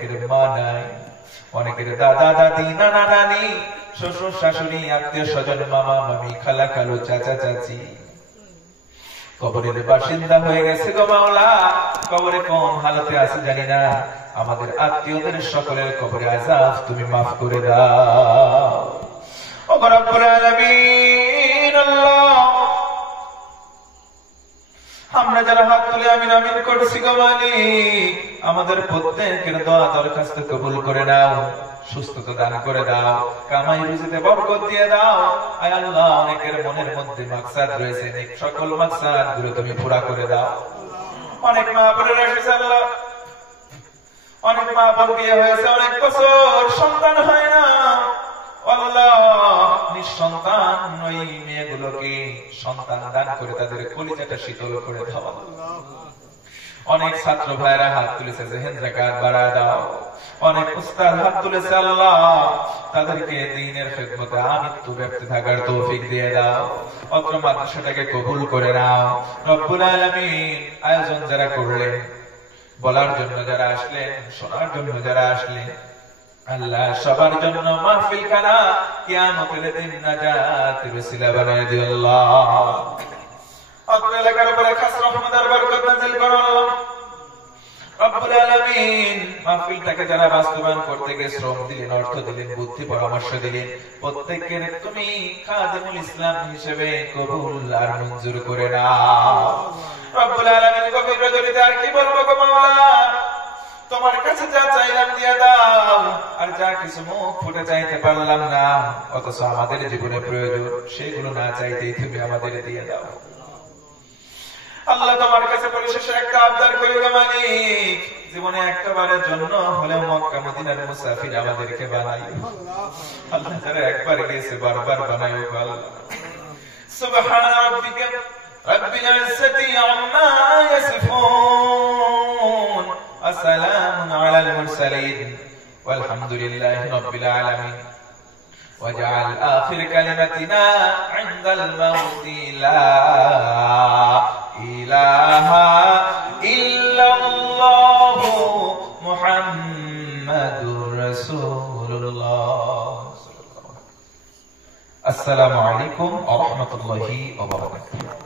অনেকের মা নাই, অনেকের দাদা দাদি, নানা নানি, শ্বশুর শাশুড়ি, আত্মীয় স্বজন, মামা মামি, খালা খালু, চাচা চাচি কবরের বাসিন্দা হয়ে গেছে গো মাওলা। কবরে কোন হালতে আছে জানি না, আমাদের আত্মীয়দের সকলের কবরে আযাব তুমি মাফ করে দাও। ও রব্বুল আলামিন আল্লাহ, আমরা যারা হাত তুলে আমিন আমিন করছি গো মালিক, আমাদের প্রত্যেকের দোয়া দরখাস্ত কবুল করে নাও, সুস্থতা দান করে দাও, কামাই রুজিতে বরকত দিয়ে দাও। আয় আল্লাহ, অনেকের মনের মধ্যে মাকসাদ রয়েছে, সকল মাকসাদ গুলো তুমি পুরা করে দাও। অনেক মা বোনেরা এসেছে আল্লাহ, অনেক মা বোন বিয়ে হয়েছে, অনেক বছর সন্তান হয় না আল্লাহ, নিঃসন্তান ওই মেয়েগুলোকে সন্তান দান করে তাদের কলিজাটা শীতল করে দাও। অনেক ছাত্র ভাইরা হাত তুলেছে, জেহেন যাকাত বাড়ায় দাও। অনেক উস্তাদ হাত তুলেছে আল্লাহ, তাদেরকে দ্বীনের খেদমতে আমৃত্যু ব্যক্তি থাকার তৌফিক দিয়ে দাও। অত্র মাদ্রাসাটাকে কবুল করে নাও রব্বুল আলামিন। আয়োজন যারা করলেন, বলার জন্য যারা আসলেন, শোনার জন্য যারা আসলেন, আল্লাহ সবার জন্য মাহফিল খানা কিয়ামতের দিন নাজাতের ওসিলা বানায় দিও আল্লাহ। অত্র এলাকার উপরে খাস রহমত আর বরকত নাযিল করো আল্লাহ রব্বুল আলামিন। মাহফিলটাকে যারা বাস্তবায়ন করতে গিয়ে শ্রম দিলেন, অর্থ দিলেন, বুদ্ধি পরামর্শ দিলেন, প্রত্যেকের তুমি খাদিমুল ইসলাম হিসেবে কবুল আর মঞ্জুর করে নাও রব্বুল আলামিন। গভীর রজনীতে আর কি বলবো গো মাওলা, তোমার কাছে যা চাইলাম দিয়ে দাও, আর যা কিছু মুখ ফুটে চাইতে পারলাম না, অথচ আমাদের জীবনে প্রয়োজন, সেগুলো না চাইতেই তুমি আমাদের দিয়ে দাও আল্লাহ। তোমার কাছে পরিশেষে একটা আবদার করি গো মালিক, জীবনে একবারের জন্য হলেও মক্কা মদিনার মুসাফির আমাদেরকে বানাইও আল্লাহ। যারা একবার গিয়েছে বারবার বানাইও আল্লাহ। সুবহান রাব্বিকা রাব্বিল ইজ্জাতি আম্মা ইয়াসিফুন, আসসালামু আলাল মুরসালিন, ওয়ালহামদুলিল্লাহি রাব্বিল আলামিন। واجعل آخر كلمتنا عند الموت لا إله إلا الله محمد رسول الله. السلام عليكم ورحمة الله وبركاته.